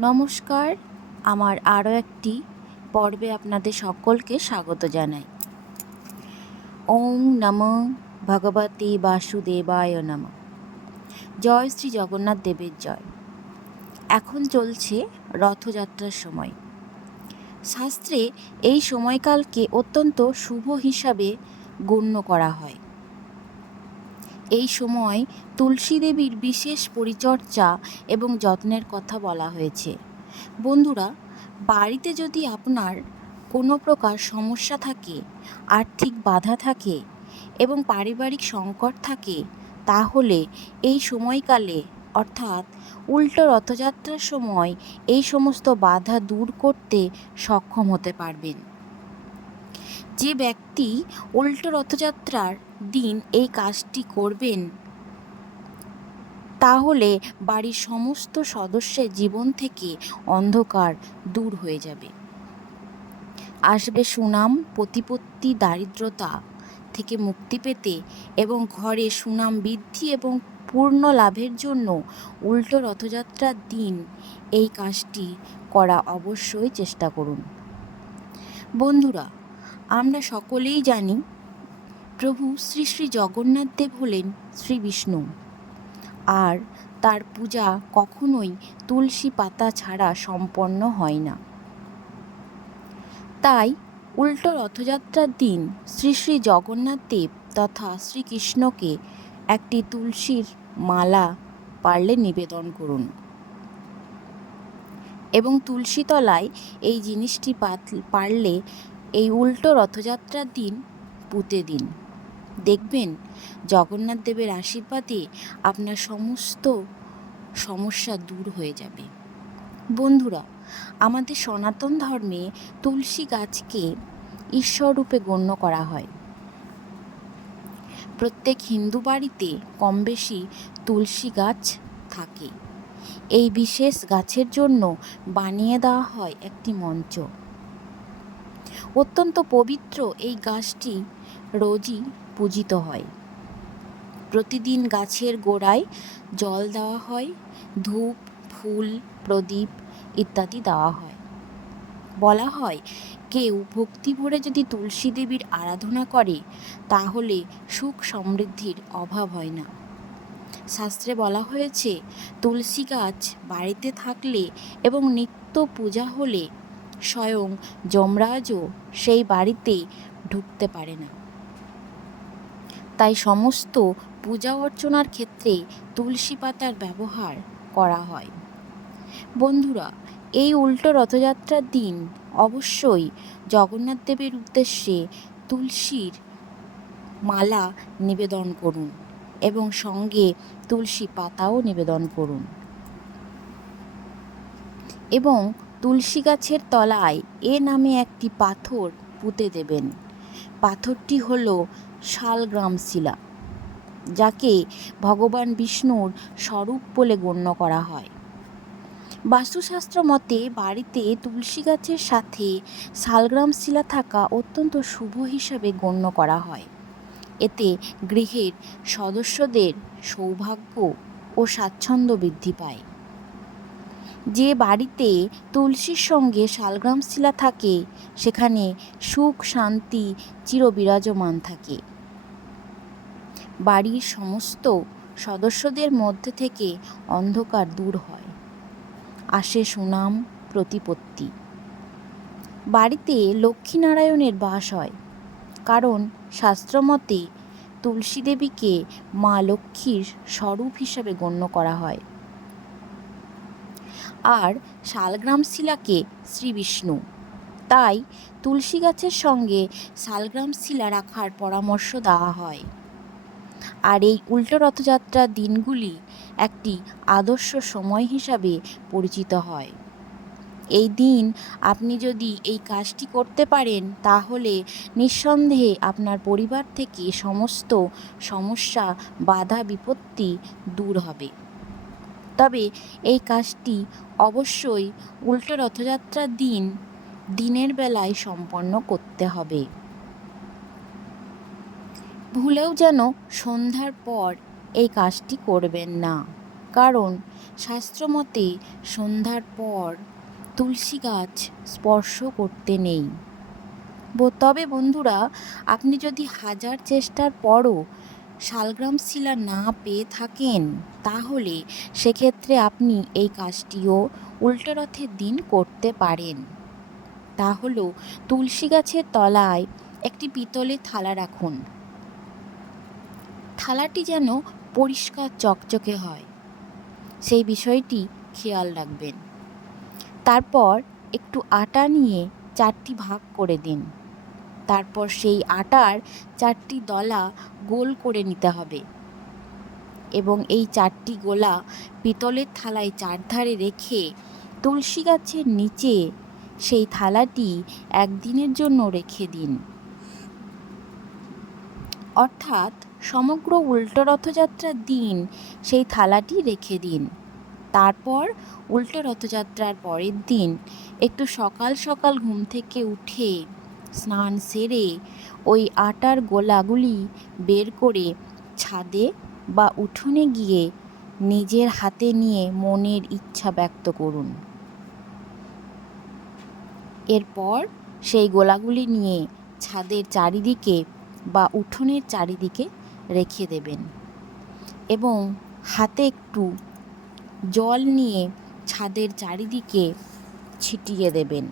নমস্কার। আমার আরও একটি পর্বে আপনাদের সকলকে স্বাগত জানাই। ওম নম ভগবতী বাসুদেবায় নম। জয় শ্রী জগন্নাথ দেবের জয়। এখন চলছে রথযাত্রার সময়। শাস্ত্রে এই সময়কালকে অত্যন্ত শুভ হিসাবে গণ্য করা হয়। এই সময় তুলসী দেবীর বিশেষ পরিচর্যা এবং যত্নের কথা বলা হয়েছে। বন্ধুরা, বাড়িতে যদি আপনার কোনো প্রকার সমস্যা থাকে, আর্থিক বাধা থাকে এবং পারিবারিক সংকট থাকে, তাহলে এই সময়কালে, অর্থাৎ উল্টো রথযাত্রার সময়, এই সমস্ত বাধা দূর করতে সক্ষম হতে পারবেন। যে ব্যক্তি উল্টো রথযাত্রার দিন এই কাজটি করবেন, তাহলে বাড়ির সমস্ত সদস্যের জীবন থেকে অন্ধকার দূর হয়ে যাবে। আসবে সুনাম, প্রতিপত্তি, দারিদ্রতা থেকে মুক্তি পেতে এবং ঘরে সুনাম বৃদ্ধি এবং পূর্ণ লাভের জন্য উল্টো রথযাত্রার দিন এই কাজটি করা অবশ্যই চেষ্টা করুন। বন্ধুরা আমরা সকলেই জানি, প্রভু শ্রী শ্রী জগন্নাথ দেব হলেন শ্রী বিষ্ণু। আর তার পূজা কখনোই তুলসী পাতা ছাড়া সম্পন্ন হয় না। তাই উল্টো রথযাত্রার দিন শ্রী শ্রী জগন্নাথ দেব তথা শ্রীকৃষ্ণকে একটি তুলসীর মালা পারলে নিবেদন করুন। এবং তুলসী তলায় এই জিনিসটি পারলে এই উল্টো রথযাত্রার দিন পুঁতে দিন। দেখবেন জগন্নাথ দেবের আশীর্বাদে আপনার সমস্ত সমস্যা দূর হয়ে যাবে। বন্ধুরা, আমাদের সনাতন ধর্মে তুলসী গাছকে ঈশ্বররূপে গণ্য করা হয়। প্রত্যেক হিন্দু বাড়িতে কম বেশি তুলসী গাছ থাকে। এই বিশেষ গাছের জন্য বানিয়ে দেওয়া হয় একটি মঞ্চ। অত্যন্ত পবিত্র এই গাছটি রোজই পূজিত হয়। প্রতিদিন গাছের গোড়ায় জল দেওয়া হয়, ধূপ, ফুল, প্রদীপ ইত্যাদি দেওয়া হয়। বলা হয়, কেউ ভক্তি ভরে যদি তুলসী দেবীর আরাধনা করে, তাহলে সুখ সমৃদ্ধির অভাব হয় না। শাস্ত্রে বলা হয়েছে, তুলসী গাছ বাড়িতে থাকলে এবং নিত্য পূজা হলে স্বয়ং যমরাজও সেই বাড়িতে ঢুকতে পারে না। তাই সমস্ত পূজা অর্চনার ক্ষেত্রে তুলসী পাতার ব্যবহার করা হয়। বন্ধুরা, এই উল্টো রথযাত্রার দিন অবশ্যই জগন্নাথ দেবের উদ্দেশ্যে তুলসীর মালা নিবেদন করুন এবং সঙ্গে তুলসী পাতাও নিবেদন করুন। এবং তুলসী গাছের তলায় এ নামে একটি পাথর পুঁতে দেবেন। পাথরটি হল শালগ্রাম শিলা, যাকে ভগবান বিষ্ণুর স্বরূপ বলে গণ্য করা হয়। বাস্তুশাস্ত্র মতে বাড়িতে তুলসী গাছের সাথে শালগ্রাম শিলা থাকা অত্যন্ত শুভ হিসাবে গণ্য করা হয়। এতে গৃহের সদস্যদের সৌভাগ্য ও স্বাচ্ছন্দ্য বৃদ্ধি পায়। যে বাড়িতে তুলসীর সঙ্গে শালগ্রাম শিলা থাকে, সেখানে সুখ, শান্তি চিরবিরাজমান থাকে। বাড়ির সমস্ত সদস্যদের মধ্যে থেকে অন্ধকার দূর হয়। আসে সুনাম প্রতিপত্তি। বাড়িতে লক্ষ্মীনারায়ণের বাস হয়, কারণ শাস্ত্রমতে তুলসী দেবীকে মা লক্ষ্মীর স্বরূপ হিসাবে গণ্য করা হয়। আর শালগ্রাম শিলাকে শ্রী বিষ্ণু। তাই তুলসী গাছের সঙ্গে শালগ্রাম শিলা রাখার পরামর্শ দেওয়া হয়। আর এই উল্টো রথযাত্রার দিনগুলি একটি আদর্শ সময় হিসাবে পরিচিত হয়। এই দিন আপনি যদি এই কাজটি করতে পারেন, তাহলে নিঃসন্দেহে আপনার পরিবার থেকে সমস্ত সমস্যা, বাধা, বিপত্তি দূর হবে। তবে এই কাজটি অবশ্যই উল্টো রথযাত্রার দিন, দিনের বেলায় সম্পন্ন করতে হবে। ভুলেও যেন সন্ধ্যার পর এই কাজটি করবেন না। কারণ শাস্ত্রমতে সন্ধ্যার পর তুলসী গাছ স্পর্শ করতে নেই। তবে বন্ধুরা, আপনি যদি হাজার চেষ্টার পরও শালগ্রাম শিলা না পেয়ে থাকেন, তাহলে সেক্ষেত্রে আপনি এই কাজটিও উল্টো রথের দিন করতে পারেন। তা হলো, তুলসী গাছের তলায় একটি পিতলের থালা রাখুন। থালাটি যেন পরিষ্কার চকচকে হয়, সেই বিষয়টি খেয়াল রাখবেন। তারপর একটু আটা নিয়ে চারটি ভাগ করে দিন। তারপর সেই আটার চারটি দলা গোল করে নিতে হবে। এবং এই চারটি গোলা পিতলের থালায় চারধারে রেখে তুলসী গাছের নিচে সেই থালাটি একদিনের জন্য রেখে দিন। অর্থাৎ সমগ্র উল্টো রথযাত্রার দিন সেই থালাটি রেখে দিন। তারপর উল্টো রথযাত্রার পরের দিন একটু সকাল সকাল ঘুম থেকে উঠে স্নান সেরে ওই আটার গোলাগুলি বের করে ছাদে বা উঠোনে গিয়ে নিজের হাতে নিয়ে মনের ইচ্ছা ব্যক্ত করুন। এরপর সেই গোলাগুলি নিয়ে ছাদের চারিদিকে বা উঠোনের চারিদিকে রেখে দেবেন এবং হাতে একটু জল নিয়ে ছাদের চারিদিকে ছিটিয়ে দেবেন।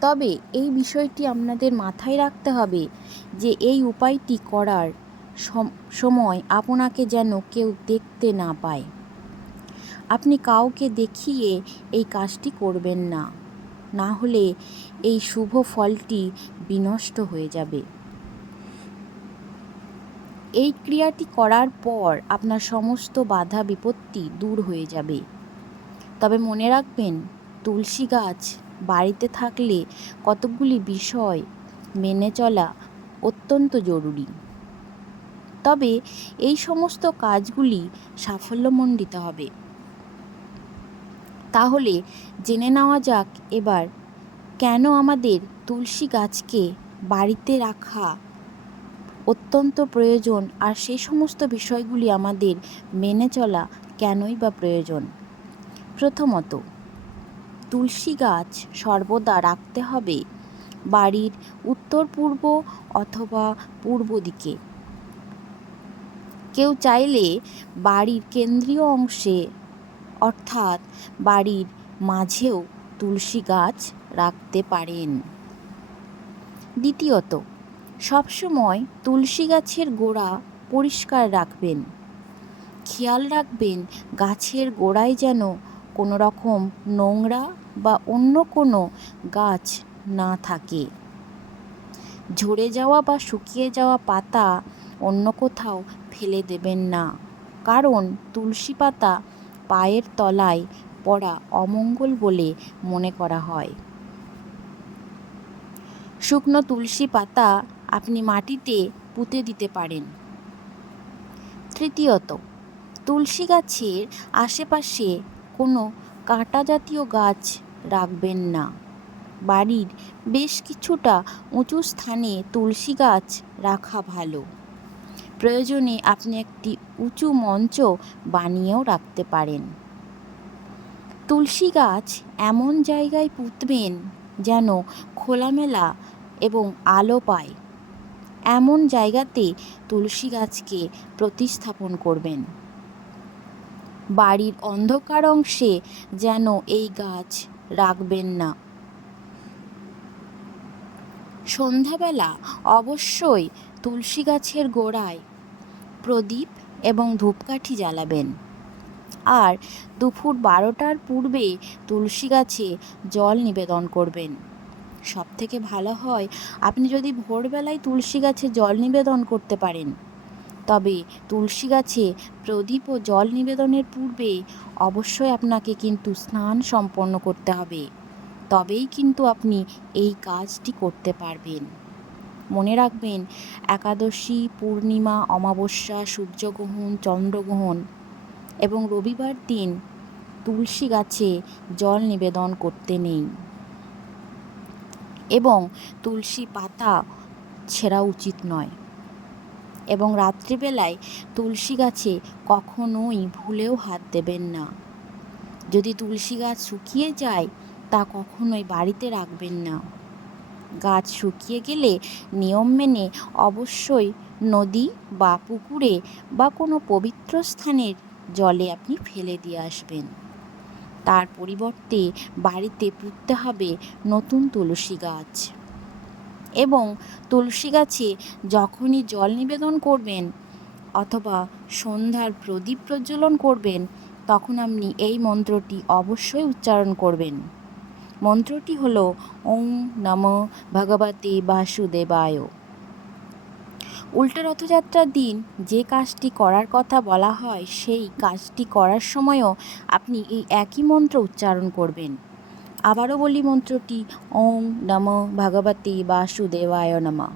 তবে এই বিষয়টি আপনাদের মাথায় রাখতে হবে যে এই উপায়টি করার সম- সময় আপনাকে যেন কেউ দেখতে না পায়। আপনি কাউকে দেখিয়ে এই কাজটি করবেন না। না হলে এই শুভ ফলটি বিনষ্ট হয়ে যাবে। এই ক্রিয়াটি করার পর আপনার সমস্ত বাধা বিপত্তি দূর হয়ে যাবে। তবে মনে রাখবেন, তুলসী গাছ বাড়িতে থাকলে কতকগুলি বিষয় মেনে চলা অত্যন্ত জরুরি। তবে এই সমস্ত কাজগুলি সাফল্যমণ্ডিত হবে। তাহলে জেনে নেওয়া যাক এবার কেন আমাদের তুলসী গাছকে বাড়িতে রাখা অত্যন্ত প্রয়োজন আর সেই সমস্ত বিষয়গুলি আমাদের মেনে চলা কেনই বা প্রয়োজন? প্রথমত তুলসী গাছ সর্বদা রাখতে হবে বাড়ির উত্তর পূর্ব অথবা পূর্ব দিকে। কেউ চাইলে বাড়ির কেন্দ্রীয় অংশে, অর্থাৎ বাড়ির মাঝেও তুলসী গাছ রাখতে পারেন। দ্বিতীয়ত, সবসময় তুলসী গাছের গোড়া পরিষ্কার রাখবেন। খেয়াল রাখবেন গাছের গোড়ায় যেন কোনো রকম নোংরা বা অন্য কোনো গাছ না থাকে। ঝরে যাওয়া বা শুকিয়ে যাওয়া পাতা অন্য কোথাও ফেলে দেবেন না। কারণ তুলসী পাতা পায়ের তলায় পড়া অমঙ্গল বলে মনে করা হয়। শুকনো তুলসী পাতা আপনি মাটিতে পুঁতে দিতে পারেন। তৃতীয়ত, তুলসী গাছের আশেপাশে কোনো কাঁটা জাতীয় গাছ রাখবেন না। বাড়ির বেশ কিছুটা উঁচু স্থানে তুলসী গাছ রাখা ভালো। প্রয়োজনে আপনি একটি উঁচু মঞ্চ বানিয়েও রাখতে পারেন। তুলসী গাছ এমন জায়গায় পুঁতবেন যেন খোলামেলা এবং আলো পায়। এমন জায়গাতে তুলসী গাছকে প্রতিস্থাপন করবেন। বাড়ির অন্ধকার অংশে যেন এই গাছ রাখবেন না। সন্ধ্যাবেলা অবশ্যই তুলসী গাছের গোড়ায় প্রদীপ এবং ধূপকাঠি জ্বালাবেন। আর দুপুর বারোটার পূর্বে তুলসী গাছে জল নিবেদন করবেন। সব থেকে ভালো হয়, আপনি যদি ভোরবেলায় তুলসী গাছে জল নিবেদন করতে পারেন। তবে তুলসী গাছে প্রদীপ ও জল নিবেদনের পূর্বে অবশ্যই আপনাকে কিন্তু স্নান সম্পন্ন করতে হবে। তবেই কিন্তু আপনি এই কাজটি করতে পারবেন। মনে রাখবেন, একাদশী, পূর্ণিমা, অমাবস্যা, সূর্যগ্রহণ, চন্দ্রগ্রহণ এবং রবিবার দিন তুলসী গাছে জল নিবেদন করতে নেই এবং তুলসী পাতা ছেঁড়া উচিত নয়। এবং রাত্রিবেলায় তুলসী গাছে কখনোই ভুলেও হাত দেবেন না। যদি তুলসী গাছ শুকিয়ে যায়, তা কখনোই বাড়িতে রাখবেন না। গাছ শুকিয়ে গেলে নিয়ম মেনে অবশ্যই নদী বা পুকুরে বা কোনো পবিত্র স্থানের জলে আপনি ফেলে দিয়ে আসবেন। তার পরিবর্তে বাড়িতে পুঁততে হবে নতুন তুলসী গাছ। এবং তুলসী গাছে যখনই জল নিবেদন করবেন অথবা সন্ধ্যার প্রদীপ প্রজ্বলন করবেন, তখন আপনি এই মন্ত্রটি অবশ্যই উচ্চারণ করবেন। মন্ত্রটি হল ওম নম ভগবতে বাসুদেবায়। উল্টো রথযাত্রার দিন যে কাজটি করার কথা বলা হয়, সেই কাজটি করার সময়ও আপনি এই একই মন্ত্র উচ্চারণ করবেন। আবারও বলি মন্ত্রটি ওং নম ভগবতে বাসুদেবায় নমা।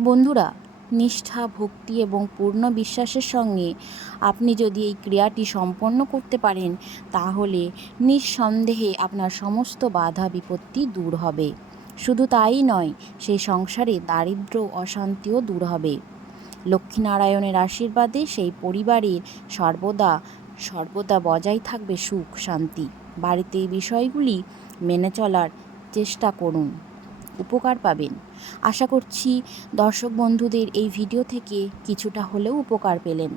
বন্ধুরা, নিষ্ঠা, ভক্তি এবং পূর্ণ বিশ্বাসের সঙ্গে আপনি যদি এই ক্রিয়াটি সম্পন্ন করতে পারেন, তাহলে নিঃসন্দেহে আপনার সমস্ত বাধা বিপত্তি দূর হবে। শুধু তাই নয়, সেই সংসারে দারিদ্র্য, অশান্তিও দূর হবে। লক্ষ্মীনারায়ণের আশীর্বাদে সেই পরিবারের সর্বদা সর্বদা বজায় থাকবে সুখ, শান্তি। বাড়িতে এই বিষয়গুলি মেনে চলার চেষ্টা করুন। উপকার পাবেন। আশা করছি দর্শক বন্ধুদের এই ভিডিও থেকে কিছুটা হলেও উপকার পেলেন।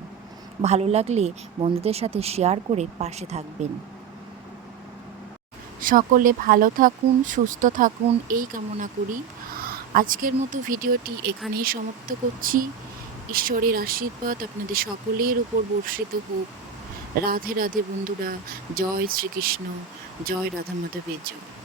ভালো লাগলে বন্ধুদের সাথে শেয়ার করে পাশে থাকবেন। সকলে ভালো থাকুন, সুস্থ থাকুন, এই কামনা করি। আজকের মতো ভিডিওটি এখানেই সমাপ্ত করছি। ঈশ্বরের আশীর্বাদ আপনাদের সকলের উপর বর্ষিত হোক। রাধে রাধে বন্ধুরা জয় শ্রীকৃষ্ণ জয় রাধা মাধবের জয়।